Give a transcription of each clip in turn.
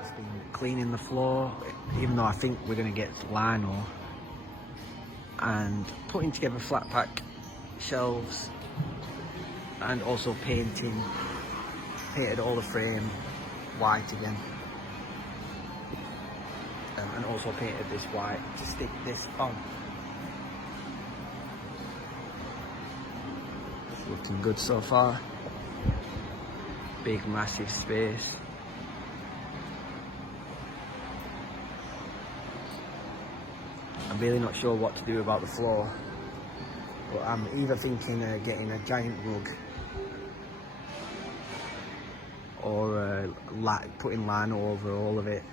It's been cleaning the floor, even though I think we're going to get lino, and putting together flat pack shelves, and also painted all the frame white again, and also painted this white to stick this on. It's looking good so far. Big massive space. I'm really not sure what to do about the floor, but I'm either thinking getting a giant rug or putting lino over all of it.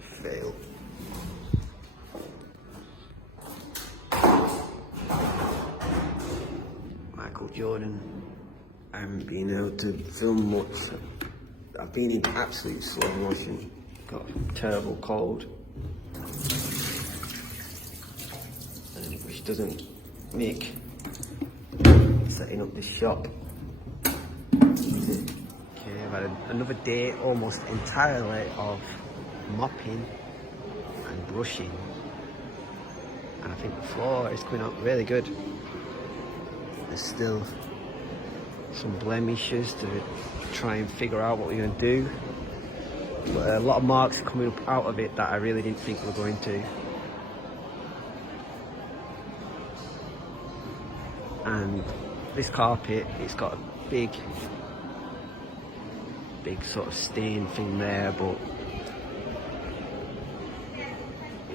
Fail. Michael Jordan. I haven't been able to film much. I've been in absolute slow motion. Got a terrible cold, which doesn't make setting up this shop easy. Okay, I've had another day almost entirely of mopping and brushing, and I think the floor is coming out really good. There's still some blemishes to try and figure out what we're going to do, but a lot of marks are coming up out of it that I really didn't think were going to. And this carpet, it's got a big sort of stain thing there, but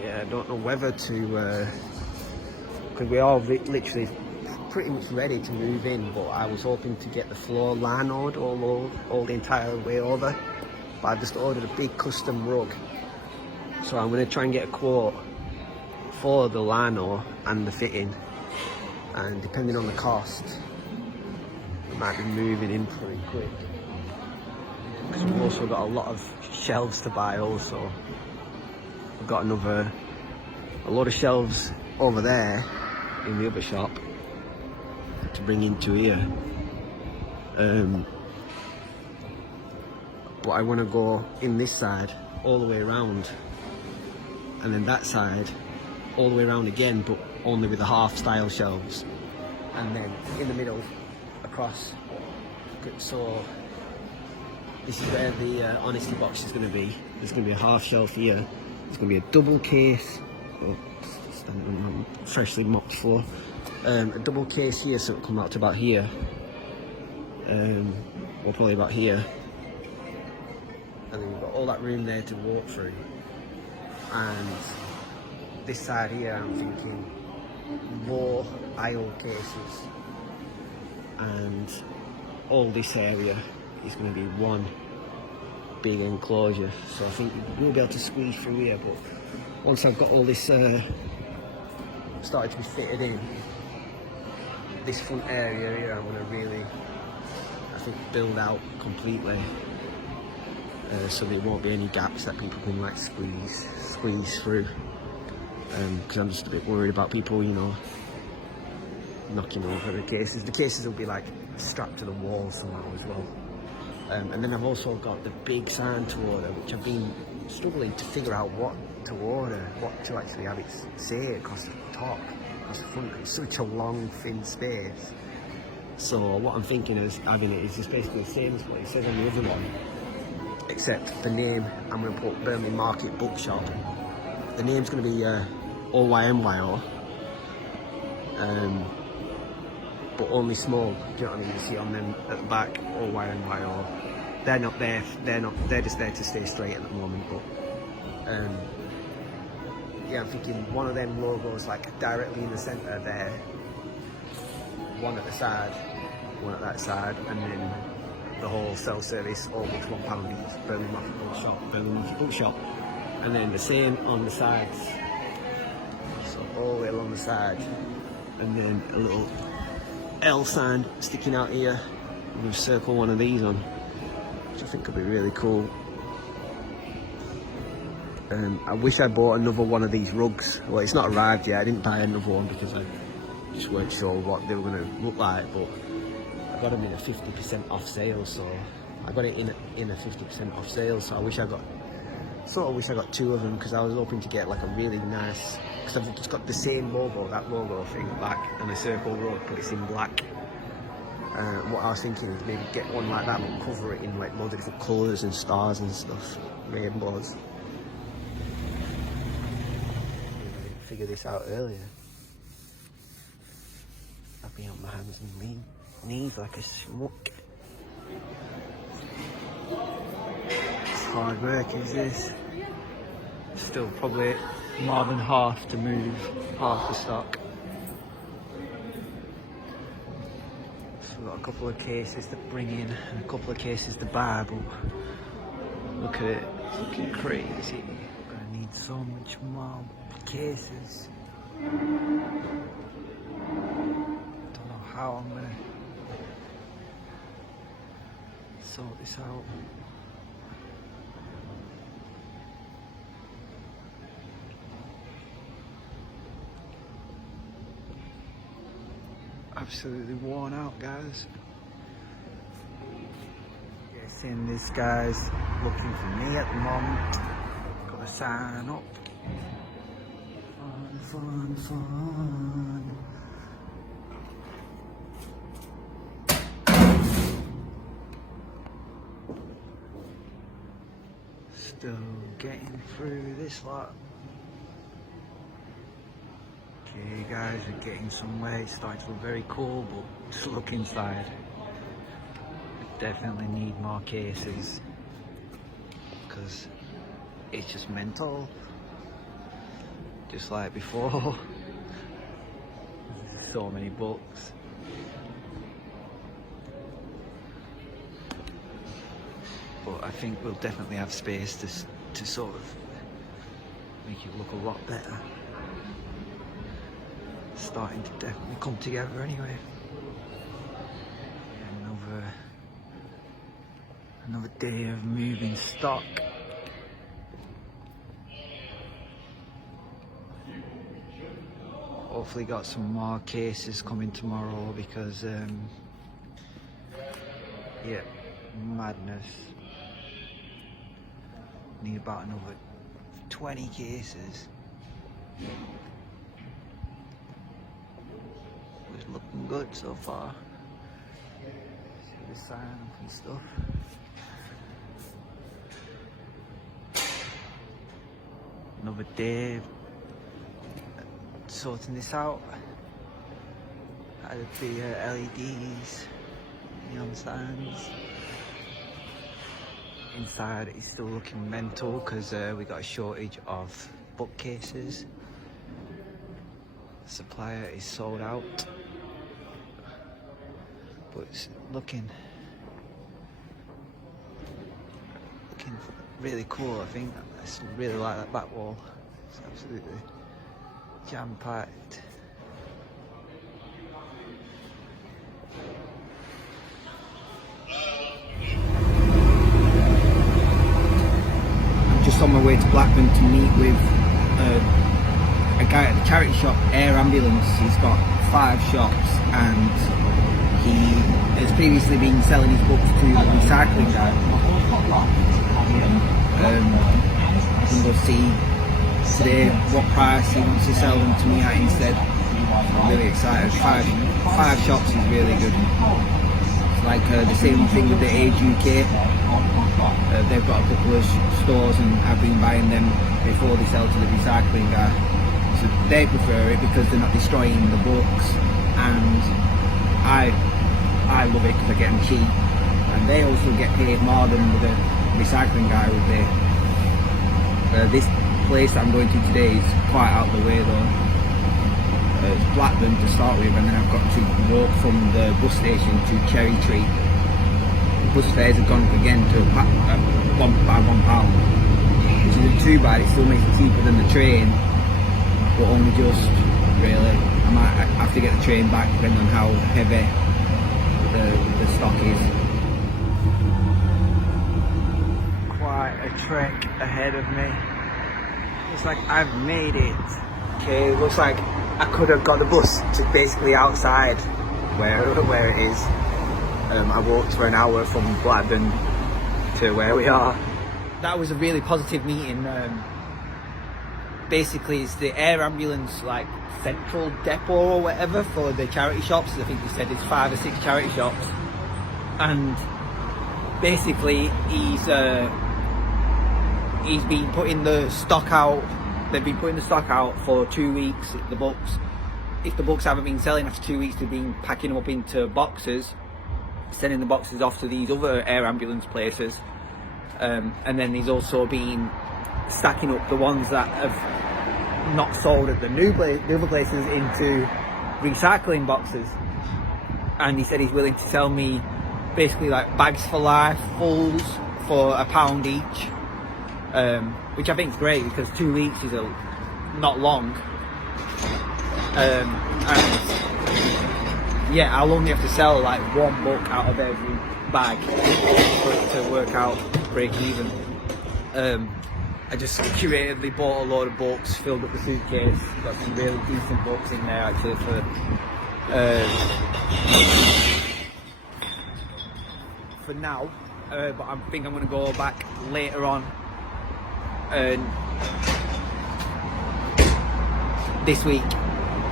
yeah, I don't know whether to, because we are literally pretty much ready to move in, but I was hoping to get the floor linoed all the entire way over, but I've just ordered a big custom rug, so I'm going to try and get a quote for the lino and the fitting, and depending on the cost I might be moving in pretty quick, because we've also got a lot of shelves to buy. Also we've got a lot of shelves over there in the other shop to bring into here, but I want to go in this side all the way around, and then that side all the way around again, but only with the half style shelves, and then in the middle across. So this is where the honesty box is going to be. There's going to be a half shelf here, there's going to be a double case, standing on freshly mopped floor, a double case here, so it'll come out to about here, or probably about here, and then you've got all that room there to walk through. And this side here, I'm thinking more aisle cases, and all this area is going to be one big enclosure. So I think we'll be able to squeeze through here, but once I've got all this started to be fitted in, this front area here, I'm going to really, I think, build out completely, so there won't be any gaps that people can like squeeze through, because I'm just a bit worried about people, you know, knocking over the cases. The cases will be like strapped to the wall somehow as well. And then I've also got the big sign to order, which I've been struggling to figure out what to order, what to actually have it say across the top, across the front. It's such a long, thin space. So what I'm thinking is having it is just basically the same as what it says on the other one, except the name, I'm going to put Burnley Market Bookshop. The name's going to be OYMYO, but only small. Do you know what I mean? You see on them at the back, OYMYO. They're not there. They're just there to stay straight at the moment. But yeah, I'm thinking one of them logos like directly in the centre there, one at the side, one at that side, and then the whole self-service, all books £1 each, Burnley Market Bookshop, and then the same on the sides. So all the way along the side, and then a little L sign sticking out here. I'm going to circle one of these on, which I think could be really cool. I wish I bought another one of these rugs. Well, it's not arrived yet. I didn't buy another one because I just weren't sure what they were going to look like, but I got them in a 50% off sale, so I got it in a 50% off sale, so I wish I got two of them, because I was hoping to get like a really nice, because I've just got the same logo, that logo thing back, and a circle rug, but it's in black. What I was thinking is maybe get one like that, but cover it in like loads of different colours and stars and stuff, rainbows. I didn't figure this out earlier. I'd be on my hands and knees like a schmuck. It's hard work, is this? Still probably more than half to move, half the stock. So we've got a couple of cases to bring in and a couple of cases to buy, but look at it, it's looking crazy. We're gonna need so much more cases. Don't know how I'm gonna sort this out. Absolutely worn out, guys. Guessing this guy's looking for me at the moment. Gotta sign up. Fun, fun, fun. Still getting through this lot. Okay, guys, we're getting somewhere. It's starting to look very cool, but just look inside. We definitely need more cases because it's just mental, just like before. There's so many books. But I think we'll definitely have space to sort of make it look a lot better. Starting to definitely come together anyway. Another day of moving stock. Hopefully got some more cases coming tomorrow, because yeah, madness. Need about another 20 cases. It's looking good so far. See the sign and stuff. Another day sorting this out. Added the LEDs, neon signs. Inside it's still looking mental because we got a shortage of bookcases. The supplier is sold out. But it's looking really cool. I think I still really like that back wall. It's absolutely jam-packed. I'm just on my way to Blackburn to meet with a guy at the charity shop, Air Ambulance. He's got 5 shops and he has previously been selling his books to the recycling guy. I'm going to see today what price he wants to sell them to me at instead. I'm really excited. 5 shops is really good. It's like the same thing with the Age UK. They've got a couple of stores and I've been buying them before they sell to the recycling guy. So they prefer it because they're not destroying the books, and I love it because I get them cheap, and they also get paid more than the recycling guy would pay. This place that I'm going to today is quite out of the way though. It's Blackburn to start with, and then I've got to walk from the bus station to Cherry Tree. The bus fares have gone up again to by £1, which isn't too bad. It still makes it cheaper than the train, but only just. really. I might have to get the train back depending on how heavy the stock is. Quite a trek ahead of me. Looks like I've made it. Okay, looks like I could have got the bus to basically outside where it is. I walked for an hour from Blackburn to where we are. That was a really positive meeting. Basically, it's the air ambulance like central depot or whatever for the charity shops. I think he said it's 5 or 6 charity shops, and basically he's been putting the stock out. They've been putting the stock out for 2 weeks. The books, if the books haven't been selling after 2 weeks, they've been packing them up into boxes, sending the boxes off to these other air ambulance places, and then he's also been stacking up the ones that have not sold at the other places into recycling boxes. And he said he's willing to sell me basically like bags for life, fulls for £1 each, which I think is great because 2 weeks is not long. And yeah, I'll only have to sell like 1 book out of every bag for it to work out break even. I just curatedly bought a load of books, filled up the suitcase, got some really decent books in there actually for now, but I think I'm going to go back later on this week,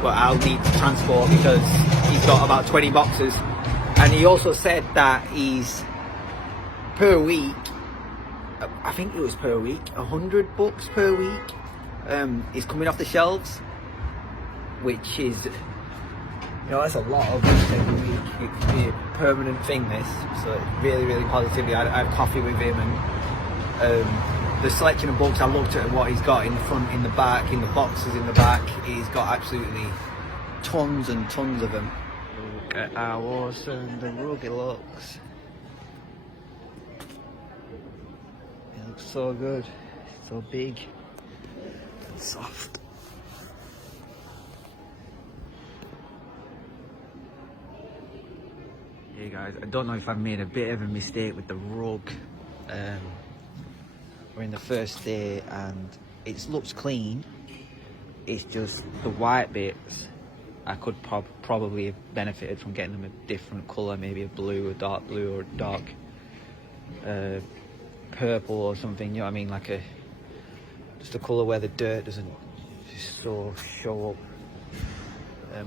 but I'll need to transport because he's got about 20 boxes, and he also said that he's per week, I think it was per week, 100 books per week is coming off the shelves, which is, you know, that's a lot of books every week. It could be a permanent thing, this, so really, really positively. I had coffee with him, and the selection of books, I looked at what he's got in the front, in the back, in the boxes in the back. He's got absolutely tons and tons of them. Look at how awesome the rug looks. It looks so good, so big and soft. Hey guys, I don't know if I've made a bit of a mistake with the rug. We're in the first day and it looks clean. It's just the white bits. I could probably have benefited from getting them a different colour, maybe a blue, a dark blue, or a dark purple or something. You know what I mean? Like just a colour where the dirt doesn't just so show up.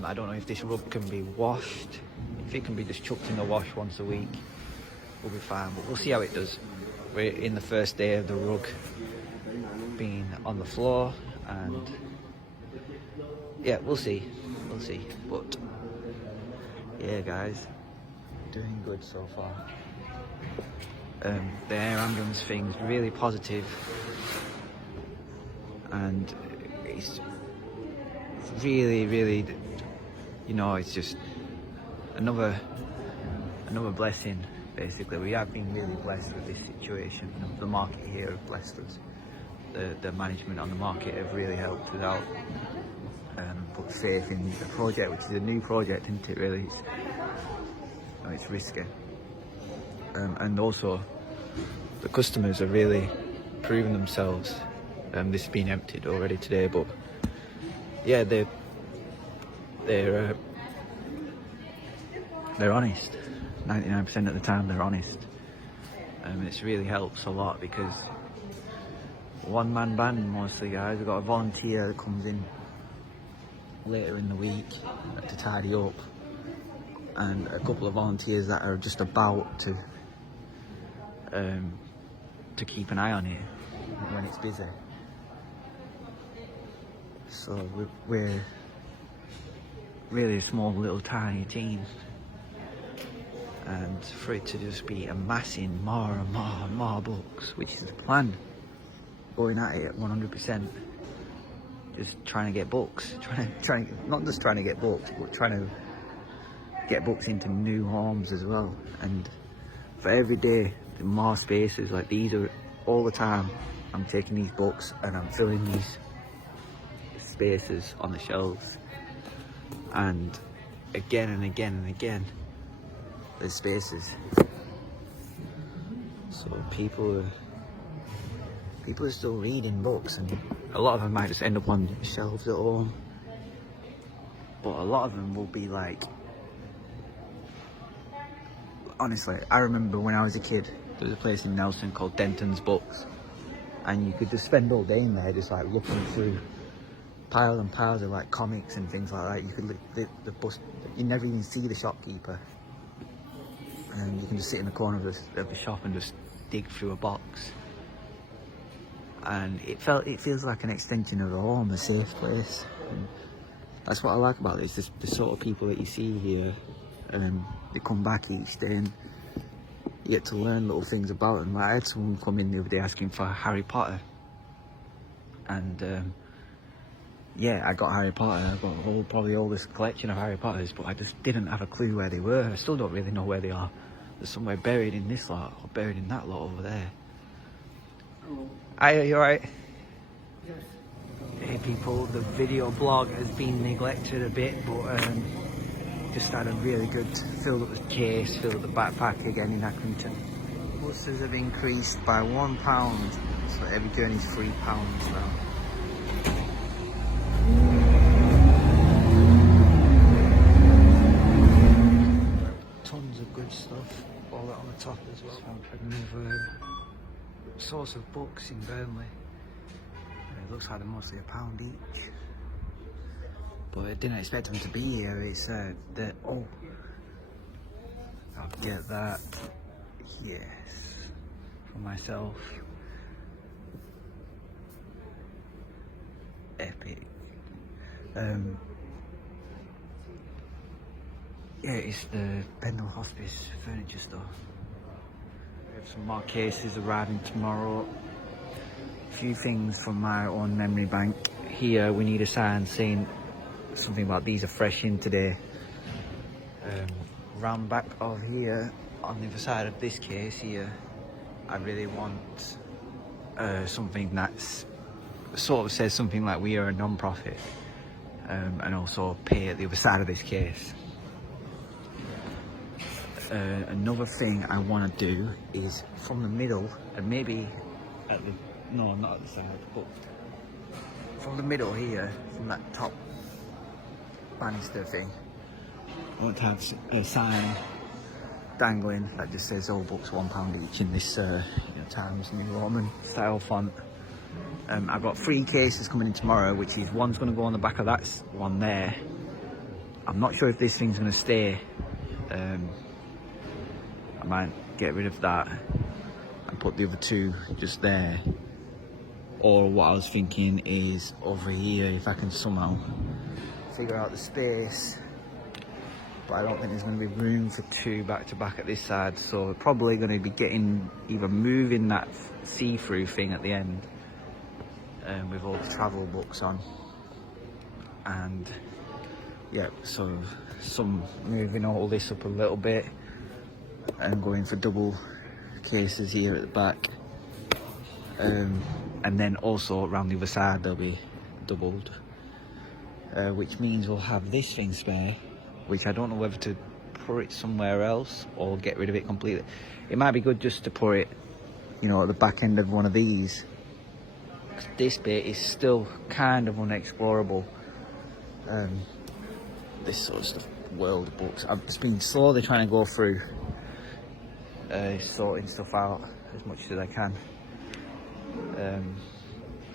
I don't know if this rug can be washed. If it can be just chucked in the wash once a week, we'll be fine, but we'll see how it does. We're in the first day of the rug being on the floor, and yeah, we'll see, but yeah guys, doing good so far. The air ambulance thing's really positive, and it's really, you know, it's just another blessing. Basically, we have been really blessed with this situation. The market here have blessed us. The management on the market have really helped us out and put faith in the project, which is a new project, isn't it? Really, it's risky, and also the customers are really proving themselves. This has been emptied already today, but yeah, they're honest. 99% of the time they're honest. It's really helps a lot because one-man band mostly, guys. We've got a volunteer that comes in later in the week to tidy up, and a couple of volunteers that are just about to keep an eye on it when it's busy. So we're really a small little tiny team, and for it to just be amassing more and more and more books, which is the plan, going at it 100%, just trying to get books, not just trying to get books, but trying to get books into new homes as well. And for every day, more spaces like these are all the time. I'm taking these books and I'm filling these spaces on the shelves, and again and again and again there's spaces. So people are still reading books, and a lot of them might just end up on shelves at home, but a lot of them will be like, honestly, I remember when I was a kid, there was a place in Nelson called Denton's Books, and you could just spend all day in there just like looking through piles and piles of like comics and things like that. You could the bus, you never even see the shopkeeper, and you can just sit in the corner of the shop and just dig through a box. And it feels like an extension of the home, a safe place. And that's what I like about this. The sort of people that you see here, they come back each day and you get to learn little things about them. Like I had someone come in the other day asking for Harry Potter, and yeah, I got Harry Potter. I got probably the oldest collection of Harry Potters, but I just didn't have a clue where they were. I still don't really know where they are. They're somewhere buried in this lot or buried in that lot over there. Hiya, you alright? Yes. Hey people, the video blog has been neglected a bit, but just had a really good, filled up the case, filled up the backpack again in Accrington. Buses have increased by £1, so every journey's £3 now. Tons of good stuff, all that on the top as well. Another source of books in Burnley. It looks like they're mostly £1 each, but I didn't expect them to be here. It's I'll get that, yes, for myself. Epic. Yeah, it's the Pendle Hospice furniture store. We have some more cases arriving tomorrow. A few things from my own memory bank. Here we need a sign saying something about these are fresh in today. Round back of here, on the other side of this case here, I really want something that's sort of says something like we are a non-profit, and also pay at the other side of this case. Another thing I want to do is from the middle, and maybe at the, no, not at the side, but from the middle here, from that top banister thing, I want to have a sign dangling that just says all books £1 each in this Times New Roman style font. I've got 3 cases coming in tomorrow, which is one's going to go on the back of that one there. I'm not sure if this thing's going to stay. I might get rid of that and put the other 2 just there. Or what I was thinking is over here, if I can somehow figure out the space. But I don't think there's going to be room for 2 back to back at this side, so we're probably going to be either moving that see-through thing at the end with all the travel books on, and yeah, so some moving all this up a little bit and going for double cases here at the back, and then also around the other side they'll be doubled, which means we'll have this thing spare, which I don't know whether to put it somewhere else or get rid of it completely. It might be good just to put it, you know, at the back end of one of these. This bit is still kind of unexplorable. This sort of stuff, world books. I've just been slowly trying to go through, sorting stuff out as much as I can.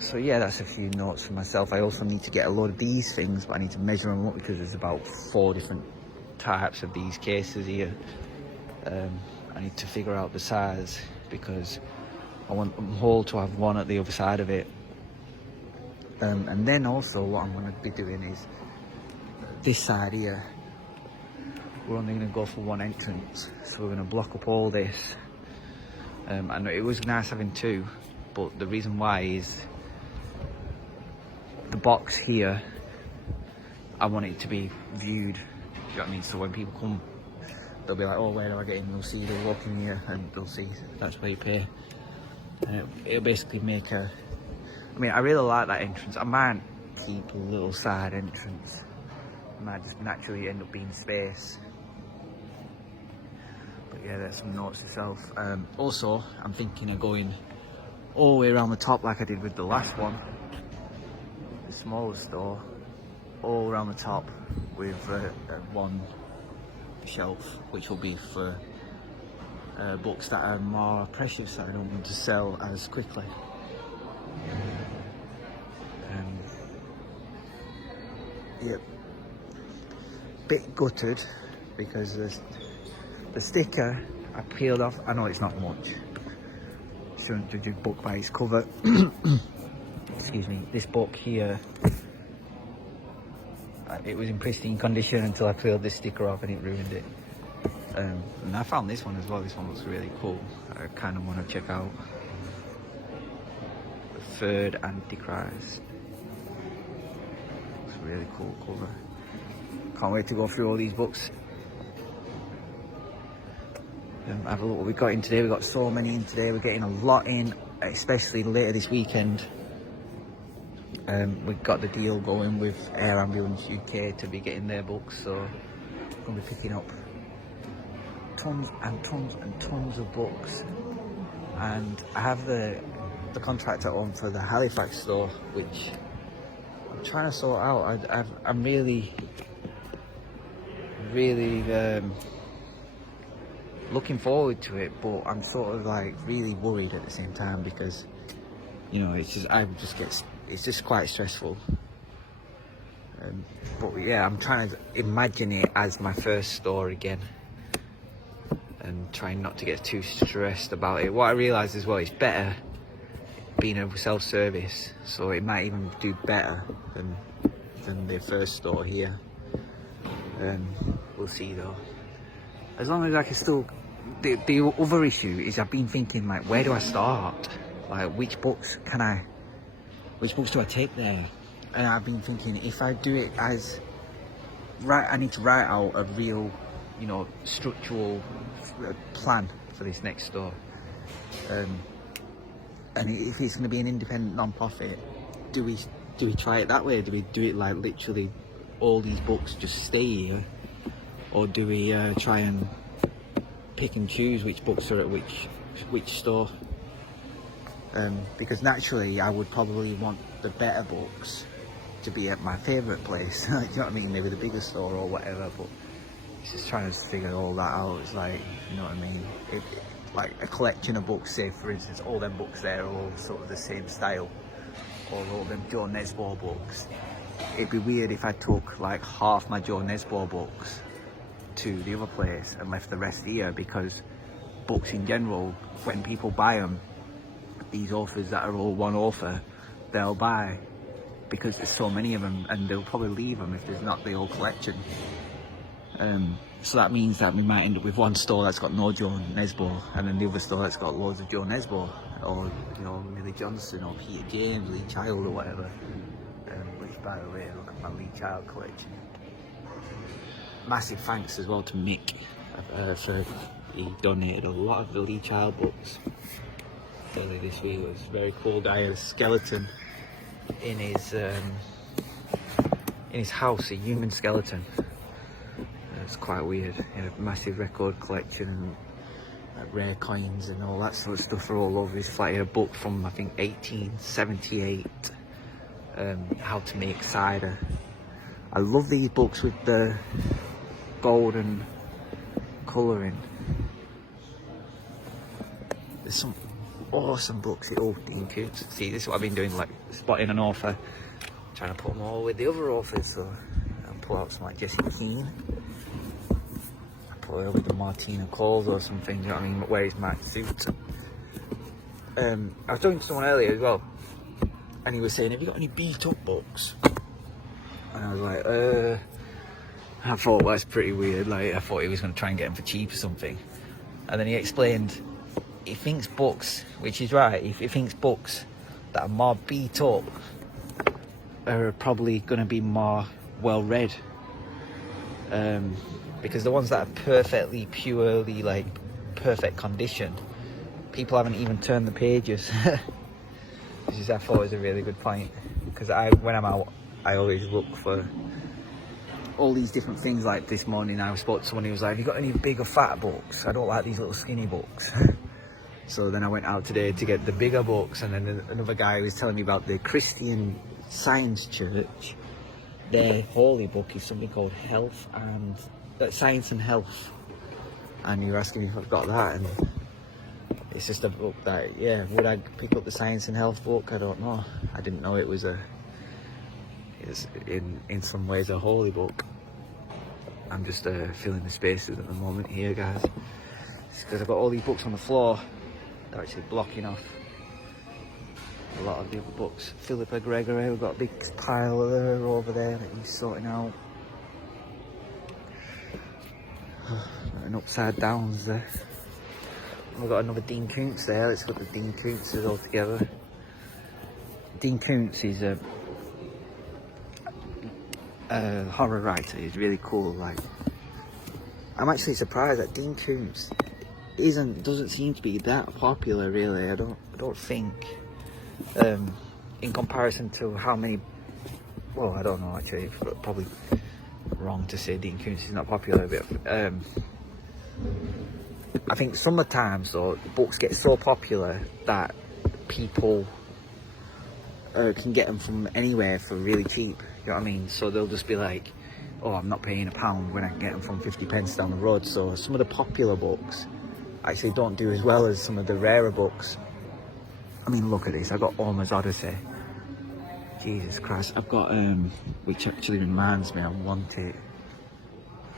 So yeah, that's a few notes for myself. I also need to get a load of these things, but I need to measure them up because there's about 4 different types of these cases here. I need to figure out the size because I want them all to have one at the other side of it. And then also what I'm going to be doing is this side here, we're only going to go for 1 entrance, so we're going to block up all this. I know it was nice having 2, but the reason why is the box here, I want it to be viewed, do you know what I mean? So when people come, they'll be like, oh, where do I get in? They'll see, they'll walk in here and they'll see that's where you pay. And it'll basically make a, I mean, I really like that entrance. I might keep a little side entrance might just naturally end up being space. But yeah, there's some notes to self. Also, I'm thinking of going all the way around the top like I did with the last one, the smaller store, all around the top with one shelf, which will be for books that are more precious that I don't want to sell as quickly. Yep, bit gutted because the sticker I peeled off. I know it's not much, shouldn't judge a book by its cover. Excuse me. This book here, it was in pristine condition until I peeled this sticker off and it ruined it. And I found this one as well. This one looks really cool. I kind of want to check out the Third Antichrist. It's a really cool cover. Can't wait to go through all these books. Have a look what we got in today. We got so many in today. We're getting a lot in, especially later this weekend. We've got the deal going with Air Ambulance UK to be getting their books, so I'm going to be picking up tons and tons and tons of books. And I have the contract at home for the Halifax store, which I'm trying to sort out. I'm really looking forward to it, but I'm sort of like really worried at the same time because, you know, it's just quite stressful. But yeah, I'm trying to imagine it as my first store again and trying not to get too stressed about it. What I realise as well, it's better being a self-service, so it might even do better than the first store here. We'll see though. As long as I can still... The other issue is I've been thinking, like, where do I start? Like, which books do I take there? And I've been thinking, if I do it as... I need to write out a real, you know, structural plan for this next store. And if it's going to be an independent non-profit, do we try it that way? Do we do it like literally all these books just stay here? Or do we try and pick and choose which books are at which store? Because naturally I would probably want the better books to be at my favourite place. You know what I mean? Maybe the bigger store or whatever, but it's just trying to figure all that out. It's like, you know what I mean? Like a collection of books, say for instance, all them books there are all sort of the same style, or all them Joe Nesbo books. It'd be weird if I took like half my Joe Nesbo books to the other place and left the rest here, because books in general, when people buy them, these authors that are all one author, they'll buy because there's so many of them, and they'll probably leave them if there's not the whole collection. So that means that we might end up with one store that's got no Joe Nesbo, and then the other store that's got loads of Joe Nesbo, or, you know, Millie Johnson or Peter James, Lee Child or whatever. Which, by the way, look at my Lee Child collection. Massive thanks as well to Mick for he donated a lot of the Lee Child books earlier this week. It was a very cool guy. He had a skeleton in his house, a human skeleton. It's quite weird. He had a massive record collection and rare coins and all that sort of stuff are all over his flat. He had a book from, I think, 1878, how to make cider. I love these books with the golden colouring. There's some awesome books. Oh, Dean Koontz. See, this is what I've been doing, like spotting an author, trying to put them all with the other authors. So I'll pull out some like Jessie Keane. I put her with the Martina Coles or something, you know what I mean? But where is my suit? I was talking to someone earlier as well, and he was saying, have you got any beat up books? And I was like, I thought, well, that's pretty weird. Like, I thought he was going to try and get them for cheap or something. And then he explained, he thinks books, which is right, he thinks books that are more beat up are probably going to be more well read. Because the ones that are perfectly, purely, like, perfect condition, people haven't even turned the pages. Which is, I thought was a really good point. Because when I'm out, I always look for all these different things. Like this morning I spoke to someone who was like, have you got any bigger fat books? I don't like these little skinny books. So then I went out today to get the bigger books, and then another guy was telling me about the Christian Science Church. Their holy book is something called Science and Health, and you were asking me if I've got that, and it's just a book that, yeah, would I pick up the Science and Health book? I don't know. I didn't know it's in some ways a holy book. I'm just filling the spaces at the moment here, guys, because I've got all these books on the floor. They're actually blocking off a lot of the other books. Philippa Gregory, we've got a big pile of her over there that he's sorting out. And upside downs there. We've got another Dean Koontz there. Let's put the Dean Koontzes all together. Dean Koontz is a horror writer. He's really cool. Like, I'm actually surprised that Dean Koontz doesn't seem to be that popular, really. I don't think. In comparison to how many, well, I don't know actually, probably wrong to say Dean Koontz is not popular, but I think sometimes though books get so popular that people can get them from anywhere for really cheap, you know what I mean? So they'll just be like, oh, I'm not paying £1 when I can get them from 50 pence down the road. So some of the popular books actually don't do as well as some of the rarer books. I mean, look at this. I've got OYMYO's Odyssey. Jesus Christ. I've got, which actually reminds me, I want it.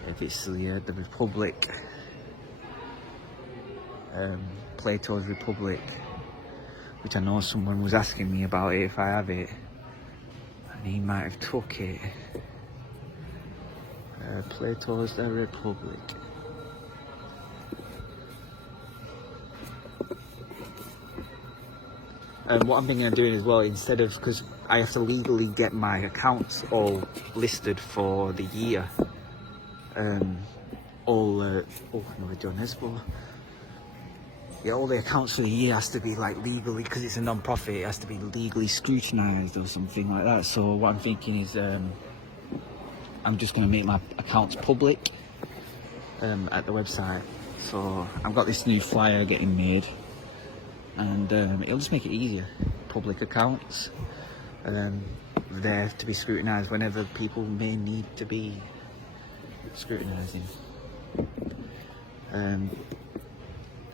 If it's the Republic. Plato's Republic. Which I know someone was asking me about it, if I have it. And he might have took it. Plato's the Republic. And what I'm thinking of doing as well, instead of, because I have to legally get my accounts all listed for the year, all the accounts for the year has to be like legally, because it's a non-profit, it has to be legally scrutinised or something like that. So what I'm thinking is, I'm just going to make my accounts public at the website. So I've got this new flyer getting made, and it'll just make it easier. Public accounts, there to be scrutinised whenever people may need to be scrutinising. And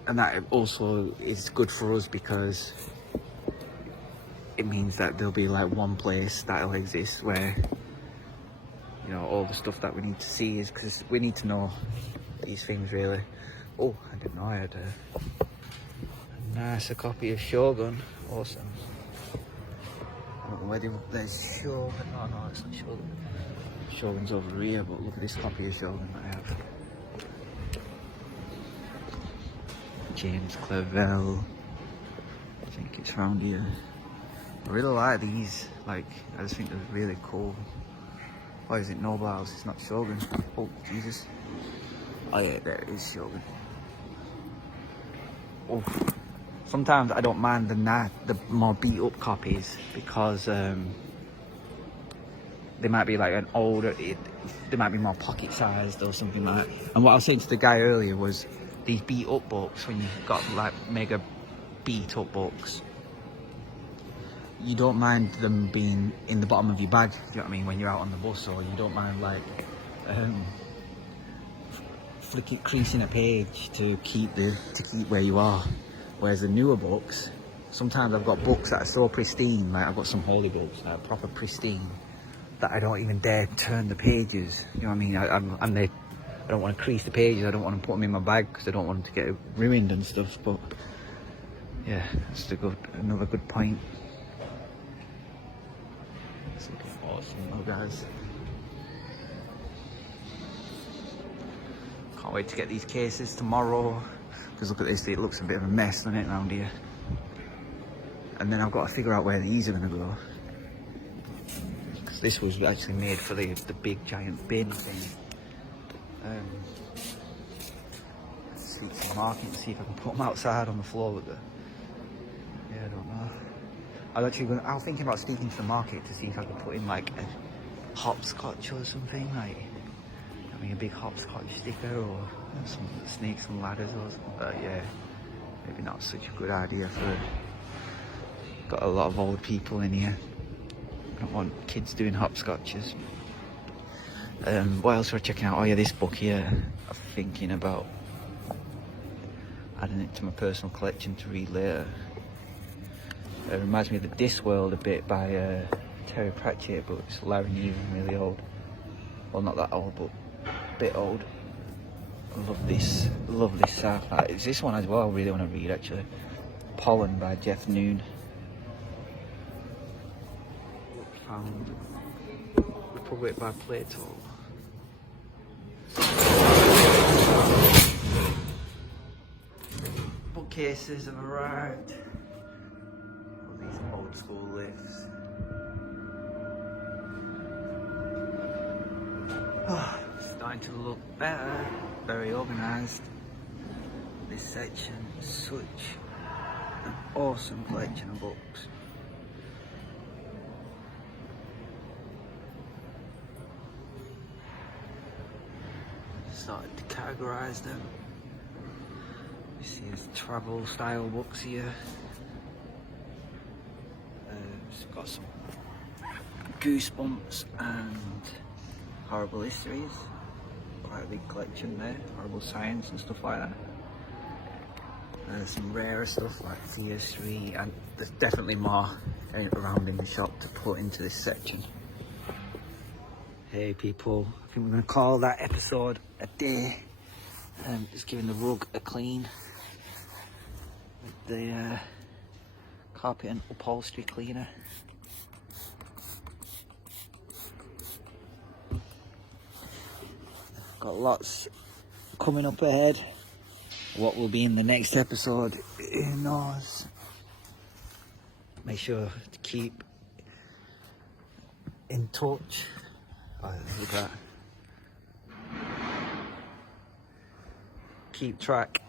that also is good for us, because it means that there'll be like one place that'll exist where, you know, all the stuff that we need to see is, because we need to know these things really. Oh, I didn't know I had a nicer copy of Shogun. Awesome. I don't know where there's Shogun. No, it's not Shogun. Shogun's over here, but look at this copy of Shogun that I have. James Clavell. I think it's around here. I really like these. Like, I just think they're really cool. Why is it Noble House? It's not Shogun. Oh, Jesus. Oh yeah, there it is, Shogun. Oh. Sometimes I don't mind the more beat up copies, because they might be like an older, they might be more pocket sized or something like that. And what I was saying to the guy earlier was, these beat up books, when you've got like mega beat up books, you don't mind them being in the bottom of your bag, you know what I mean, when you're out on the bus, or you don't mind like creasing a page to keep where you are. Whereas the newer books, sometimes I've got books that are so pristine, like I've got some holy books that are proper pristine, that I don't even dare turn the pages, you know what I mean? I don't want to crease the pages, I don't want to put them in my bag, because I don't want them to get ruined and stuff. But yeah, that's another good point. It's looking awesome though, guys. Can't wait to get these cases tomorrow, because look at this, it looks a bit of a mess, doesn't it, around here? And then I've got to figure out where these are going to go, because this was actually made for the big giant bin thing. Sweets and market, and see if I can put them outside on the floor with yeah, I don't know. I was thinking about speaking to the market to see if I could put in like a hopscotch or something, like I mean, a big hopscotch sticker or some snakes and ladders or something. But yeah, maybe not such a good idea for. Got a lot of old people in here. I don't want kids doing hopscotches. What else we're checking out? Oh yeah, this book here. I'm thinking about adding it to my personal collection to read later. It reminds me of the Discworld a bit by Terry Pratchett, but it's Larry Niven, really old. Well, not that old, but a bit old. I love this sci-fi. It's this one as well I really want to read, actually. Pollen by Jeff Noon. Found Republic by Plato. Bookcases have arrived. All these old school lifts. Starting to look better, very organised. This section, such an awesome collection of books. Started to categorise them. You see there's travel style books here. We've got some Goosebumps and Horrible Histories. Quite a big collection there. Horrible Science and stuff like that. There's some rarer stuff like Fear Street, and there's definitely more around in the shop to put into this section. Hey people, I think we're going to call that episode a day. Just giving the rug a clean with the carpet and upholstery cleaner. Got lots coming up ahead. What will be in the next episode, who knows? Make sure to keep in touch. Oh, look at that. Keep track.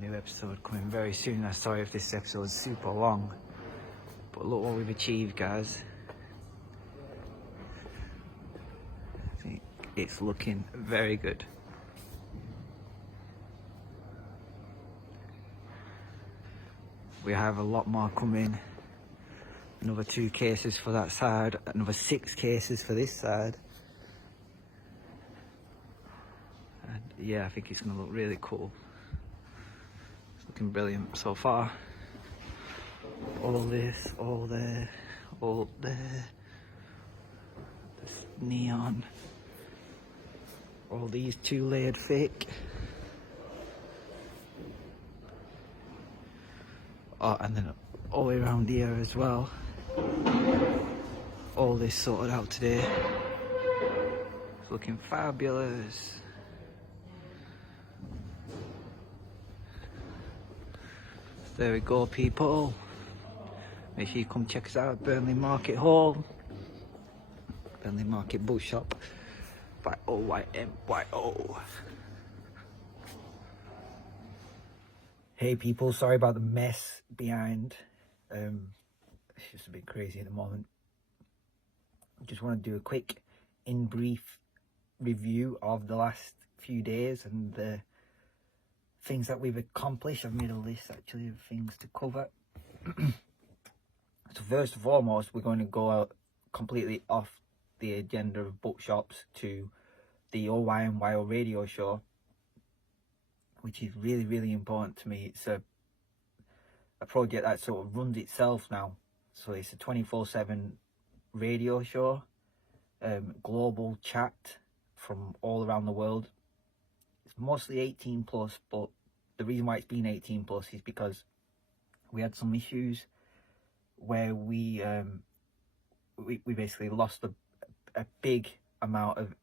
New episode coming very soon. I'm sorry if this episode is super long, but look what we've achieved, guys. I think it's looking very good. We have a lot more coming. Another 2 cases for that side, another 6 cases for this side. And yeah, I think it's gonna look really cool. It's looking brilliant so far. All this, all there, all there. This neon. All these 2-layered fake. Oh, and then all the way around here as well. All this sorted out today. It's looking fabulous. There we go, people. Make sure you come check us out at Burnley Market Hall. Burnley Market Bookshop by OYMYO. Hey people, sorry about the mess behind. It's just a bit crazy at the moment. Just want to do a quick brief review of the last few days and the things that we've accomplished. I've made a list actually of things to cover. So first and foremost, we're going to go out completely off the agenda of bookshops to the OYMYO radio show, which is really, really important to me. It's a project that sort of runs itself now. So it's a 24/7 radio show, global chat from all around the world. It's mostly 18 plus, but the reason why it's been 18 plus is because we had some issues where we basically lost a big amount of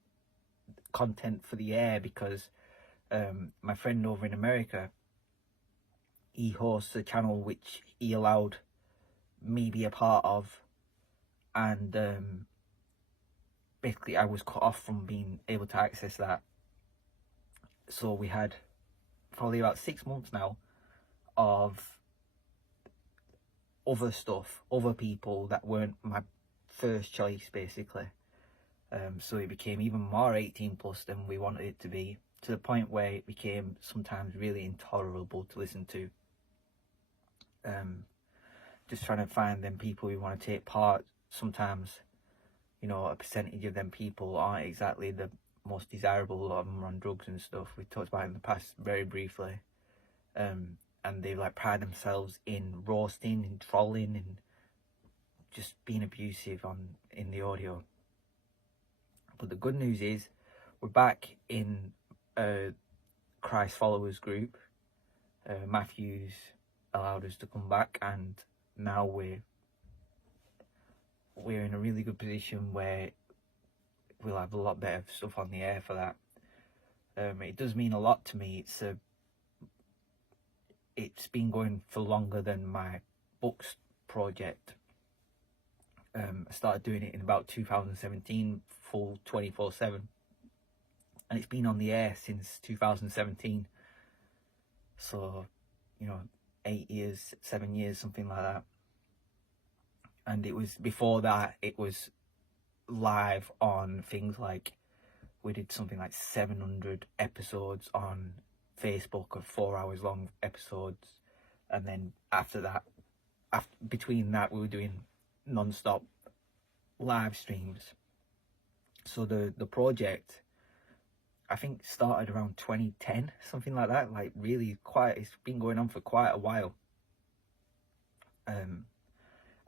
content for the air because my friend over in America, he hosts a channel which he allowed me be a part of, and basically I was cut off from being able to access that. So we had probably about 6 months now of other stuff, other people that weren't my first choice basically, So it became even more 18 plus than we wanted it to be, to the point where it became sometimes really intolerable to listen to. Just trying to find them people who want to take part. Sometimes, you know, a percentage of them people aren't exactly the most desirable. A lot of them are on drugs and stuff. We talked about it in the past very briefly. And they like pride themselves in roasting and trolling and just being abusive in the audio. But the good news is we're back in Christ followers group. Matthew's allowed us to come back, and now we're in a really good position where we'll have a lot better stuff on the air for that. It does mean a lot to me. It's been going for longer than my books project. I started doing it in about 2017, full 24/7, and it's been on the air since 2017. So, you know, 8 years, 7 years, something like that. And it was before that, it was live on things like, we did something like 700 episodes on Facebook of 4 hours long episodes. And then after that, between that, we were doing non-stop live streams. So the project, I think, started around 2010, something like that. Like really it's been going on for quite a while. And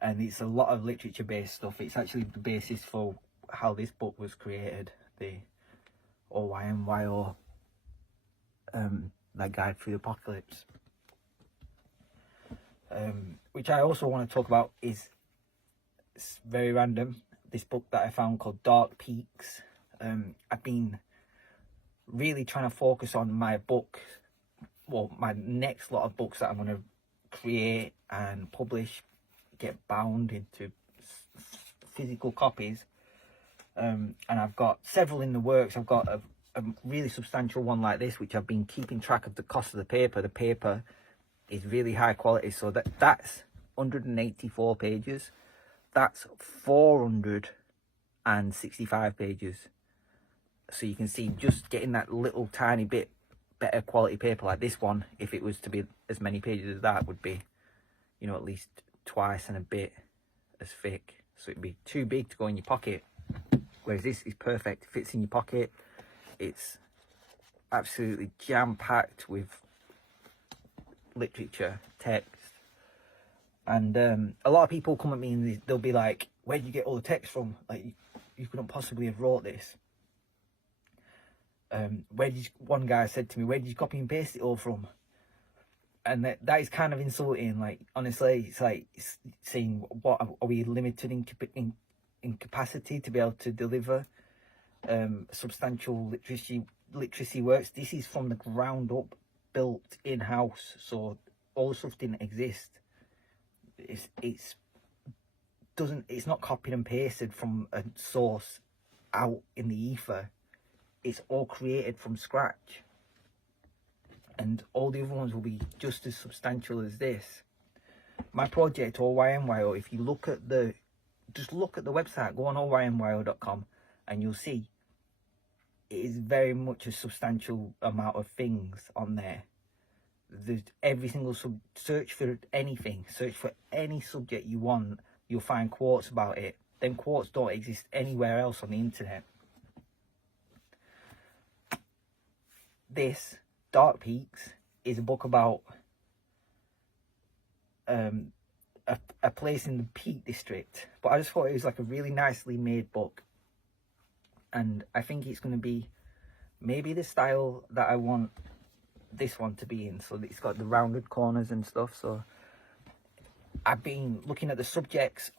it's a lot of literature based stuff. It's actually the basis for how this book was created, the OYMYO, that guide through the apocalypse. Which I also want to talk about is, it's very random, this book that I found called Dark Peaks. I've been really trying to focus on my next lot of books that I'm going to create and publish, get bound into physical copies. And I've got several in the works. I've got a really substantial one like this, which I've been keeping track of the cost of the paper. The paper is really high quality, so that's 184 pages. That's 465 pages. So you can see, just getting that little tiny bit better quality paper like this one, if it was to be as many pages as that, would be, you know, at least twice and a bit as thick. So it'd be too big to go in your pocket. Whereas this is perfect, fits in your pocket. It's absolutely jam-packed with literature, text. And a lot of people come at me and they'll be like, where did you get all the text from? Like, you couldn't possibly have wrote this. One guy said to me, where did you copy and paste it all from? And that is kind of insulting. Like, honestly, it's like saying, what are we limited in capacity to be able to deliver substantial literacy works? This is from the ground up, built in-house, so all the stuff didn't exist. It's not copied and pasted from a source out in the ether. It's all created from scratch, and all the other ones will be just as substantial as this. My project, OYMYO, if you just look at the website, go on OYMYO.com, and you'll see it is very much a substantial amount of things on there. There's every single search for anything, search for any subject you want, you'll find quotes about it. Them quotes don't exist anywhere else on the internet. This, Dark Peaks, is a book about a place in the Peak District, but I just thought it was like a really nicely made book, and I think it's going to be maybe the style that I want this one to be in. So it's got the rounded corners and stuff. So I've been looking at the subjects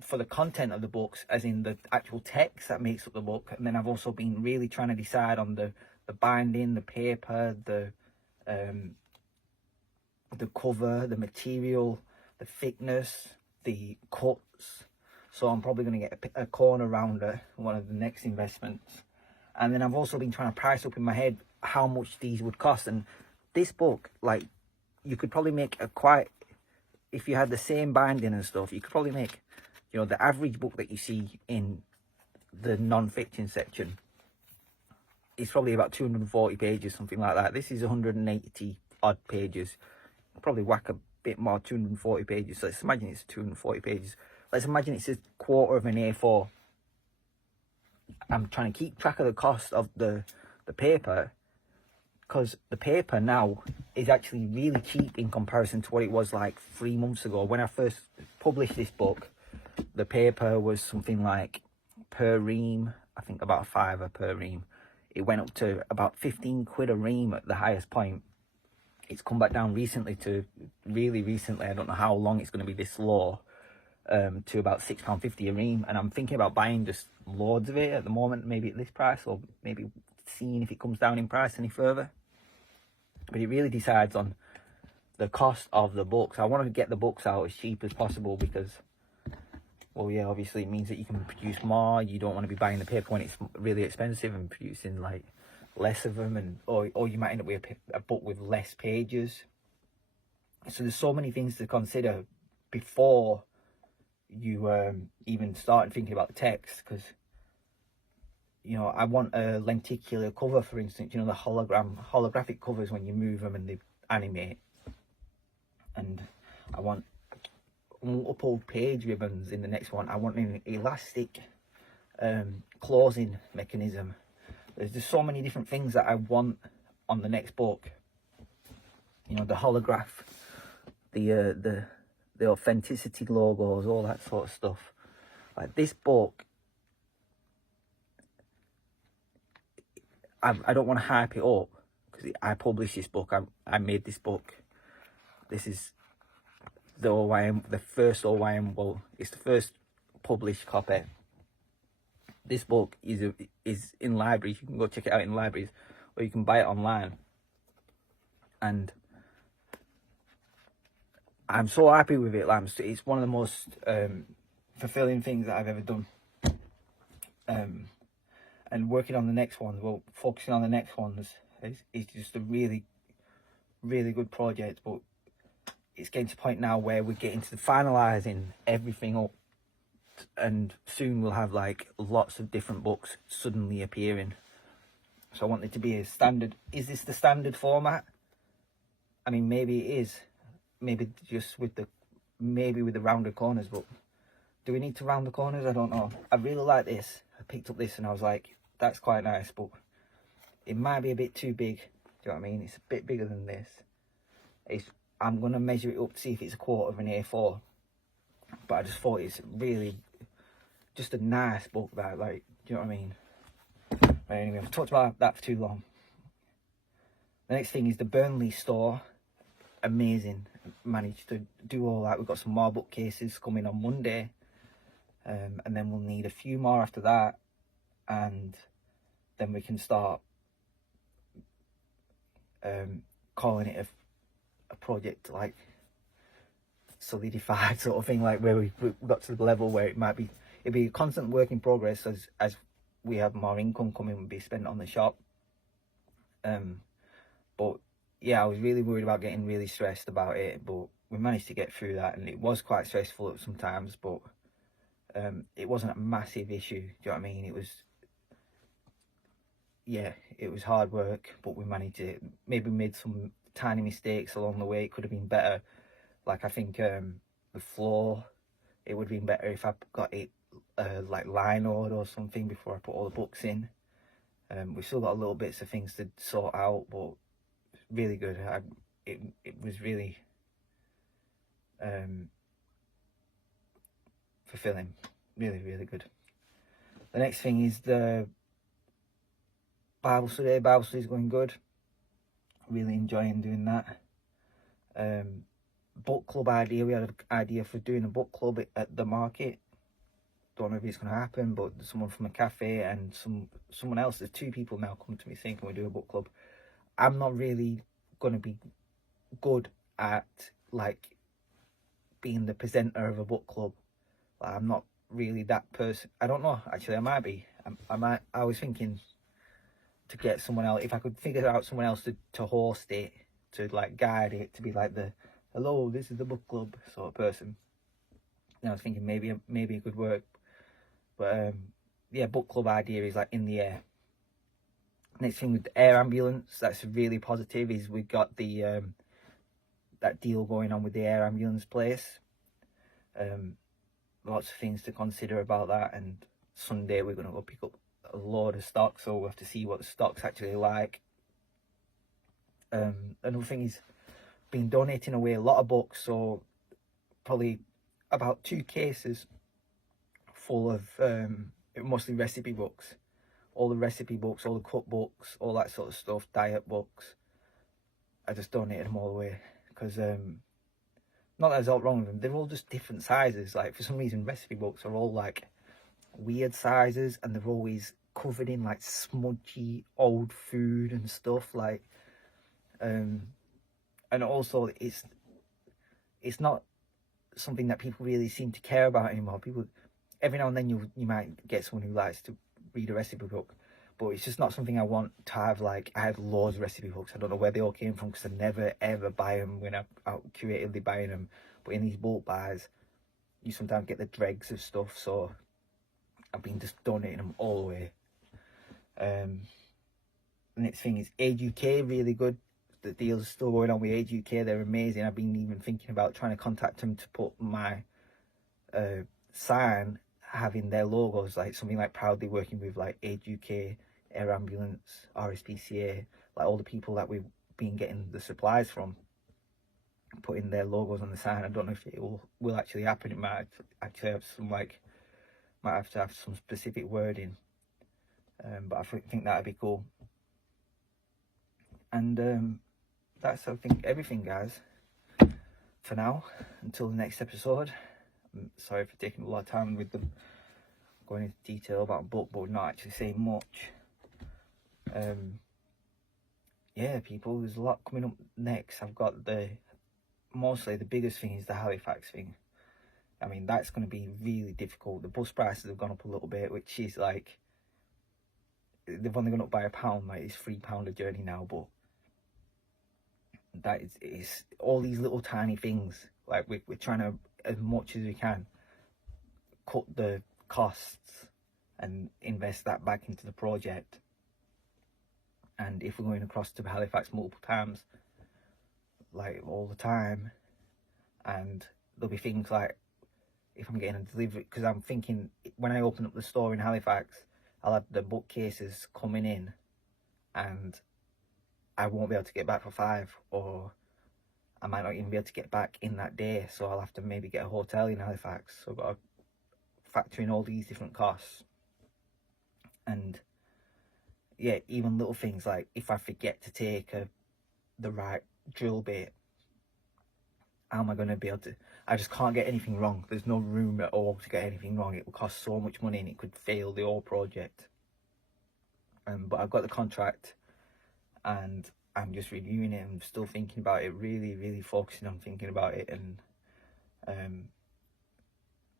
for the content of the books, as in the actual text that makes up the book, and then I've also been really trying to decide on the binding, the paper, the cover, the material, the thickness, the cuts. So I'm probably going to get a corner rounder, one of the next investments. And then I've also been trying to price up in my head how much these would cost. And this book, like, you could probably make if you had the same binding and stuff, you could probably make You know, the average book that you see in the non-fiction section is probably about 240 pages, something like that. This is 180 odd pages. Probably whack a bit more, 240 pages. So let's imagine it's 240 pages. Let's imagine it's a quarter of an A4. I'm trying to keep track of the cost of the paper, because the paper now is actually really cheap in comparison to what it was like 3 months ago. When I first published this book, the paper was something like, per ream, I think about a £5 per ream. It went up to about 15 quid a ream at the highest point. It's come back down recently to, really recently, I don't know how long it's going to be this low, to about £6.50 a ream. And I'm thinking about buying just loads of it at the moment, maybe at this price, or maybe seeing if it comes down in price any further. But it really decides on the cost of the books. I want to get the books out as cheap as possible because, well, yeah, obviously it means that you can produce more. You don't want to be buying the paper when it's really expensive and producing like less of them, and or you might end up with a book with less pages. So there's so many things to consider before you even start thinking about the text, because, you know, I want a lenticular cover, for instance, you know, the holographic covers when you move them and they animate. And I want multiple page ribbons in the next one. I want an elastic closing mechanism. There's just so many different things that I want on the next book. You know, the holograph, the authenticity logos, all that sort of stuff. Like this book, I don't want to hype it up, because I published this book. I made this book. This is the OYM, the first OYM. Well, it's the first published copy. This book is in libraries. You can go check it out in libraries, or you can buy it online. And I'm so happy with it. It's one of the most fulfilling things that I've ever done. And working on the next one, well, focusing on the next ones is just a really, really good project. But it's getting to the point now where we're getting to the finalising everything up, and soon we'll have like lots of different books suddenly appearing. So I want it to be a standard. Is this the standard format? I mean, maybe it is. Maybe just with the rounded corners, but do we need to round the corners? I don't know. I really like this. I picked up this and I was like, that's quite nice, but it might be a bit too big. Do you know what I mean? It's a bit bigger than this. I'm going to measure it up to see if it's a quarter of an A4. But I just thought it's really just a nice book, that, like, do you know what I mean? But anyway, I've talked about that for too long. The next thing is the Burnley store. Amazing. Managed to do all that. We've got some more bookcases coming on Monday. And then we'll need a few more after that. And then we can start calling it a project, like solidified sort of thing, like where we got to the level where it'd be a constant work in progress as we have more income coming and be spent on the shop. But yeah, I was really worried about getting really stressed about it, but we managed to get through that, and it was quite stressful at some times, but it wasn't a massive issue. Do you know what I mean? It was, yeah, it was hard work, but we managed it. Maybe made some tiny mistakes along the way. It could have been better. Like, I think the floor, it would have been better if I got it like linoed or something before I put all the books in. We've still got a little bits of things to sort out, but really good. It was really fulfilling. Really, really good. The next thing is the Bible study. Bible study is going good. Really enjoying doing that. Book club idea. We had an idea for doing a book club at the market. Don't know if it's going to happen, but someone from a cafe and someone else. There's 2 people now come to me saying, can we do a book club? I'm not really going to be good at like being the presenter of a book club. Like, I'm not really that person. I don't know, actually. I might be. I was thinking to get someone else, if I could figure out someone else to host it, to like guide it, to be like the hello, this is the book club sort of person, and I was thinking maybe it could work. But yeah, book club idea is like in the air. Next thing with the air ambulance, that's really positive, is we've got the that deal going on with the air ambulance place. Lots of things to consider about that, and Sunday we're going to go pick up a load of stock, so we'll have to see what the stock's actually like. Another thing is been donating away a lot of books, so probably about 2 cases full of mostly recipe books, all the recipe books, all the cookbooks, all that sort of stuff, diet books. I just donated them all away because not that there's all wrong with them, they're all just different sizes. Like for some reason recipe books are all like weird sizes, and they're always covered in like smudgy old food and stuff, like and also it's not something that people really seem to care about anymore. People, every now and then you might get someone who likes to read a recipe book, but it's just not something I want to have. Like I have loads of recipe books, I don't know where they all came from because I never ever buy them when I'm out creatively buying them, but in these bulk buys you sometimes get the dregs of stuff, so I've been just donating them all the way. The next thing is Age UK, really good. The deals are still going on with Age UK, they're amazing. I've been even thinking about trying to contact them to put my sign having their logos, like something like proudly working with like Age UK, Air Ambulance, RSPCA, like all the people that we've been getting the supplies from, putting their logos on the sign. I don't know if it will actually happen. It might actually have some like, might have to have some specific wording, but I think that'd be cool. And that's, I think, everything, guys, for now, until the next episode. I'm sorry for taking a lot of time with them going into detail about a book but not actually saying much. Yeah, people, there's a lot coming up next. I've got mostly the biggest thing is the Halifax thing. I mean, that's going to be really difficult. The bus prices have gone up a little bit, which is like, they've only gone up by £1, like it's £3 a journey now, but that is all these little tiny things. Like we're trying to, as much as we can, cut the costs and invest that back into the project. And if we're going across to Halifax multiple times, like all the time, and there'll be things like if I'm getting a delivery, because I'm thinking when I open up the store in Halifax, I'll have the bookcases coming in and I won't be able to get back for 5, or I might not even be able to get back in that day, so I'll have to maybe get a hotel in Halifax. So I've got to factor in all these different costs. And yeah, even little things like if I forget to take the right drill bit, how am I going to be able to, I just can't get anything wrong. There's no room at all to get anything wrong. It will cost so much money and it could fail the whole project. But I've got the contract and I'm just reviewing it. I'm still thinking about it, really focusing on thinking about it, and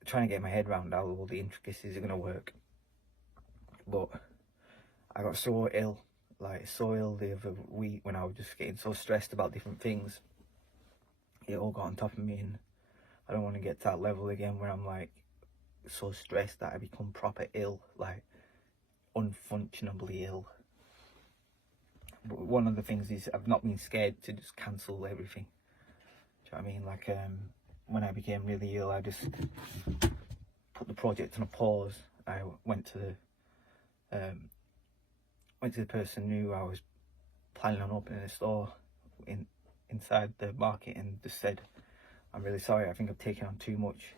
trying to get my head around how all the intricacies are going to work. But I got so ill the other week when I was just getting so stressed about different things. It all got on top of me, and I don't want to get to that level again where I'm like so stressed that I become proper ill, like unfunctionably ill. But one of the things is I've not been scared to just cancel everything. Do you know what I mean? Like when I became really ill, I just put the project on a pause. I went to the person who I was planning on opening a store inside the market, and just said, I'm really sorry, I think I've taken on too much,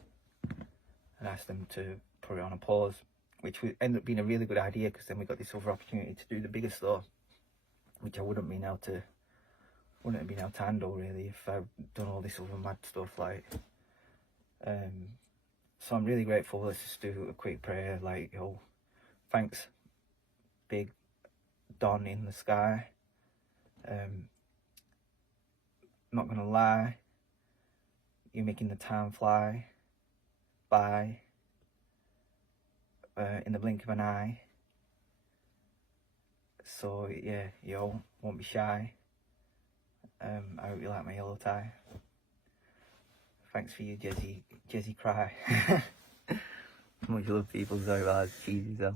and asked them to put it on a pause, which would end up being a really good idea, because then we got this other opportunity to do the bigger store, which I wouldn't have been able to handle really if I'd done all this other mad stuff. Like so I'm really grateful. Let's just do a quick prayer, like, oh, thanks big dawn in the sky. Not gonna lie, you're making the time fly by in the blink of an eye. So yeah, yo, won't be shy. I hope you like my yellow tie. Thanks for your Jezzy cry. Much love, people. Sorry about that. Cheesy though.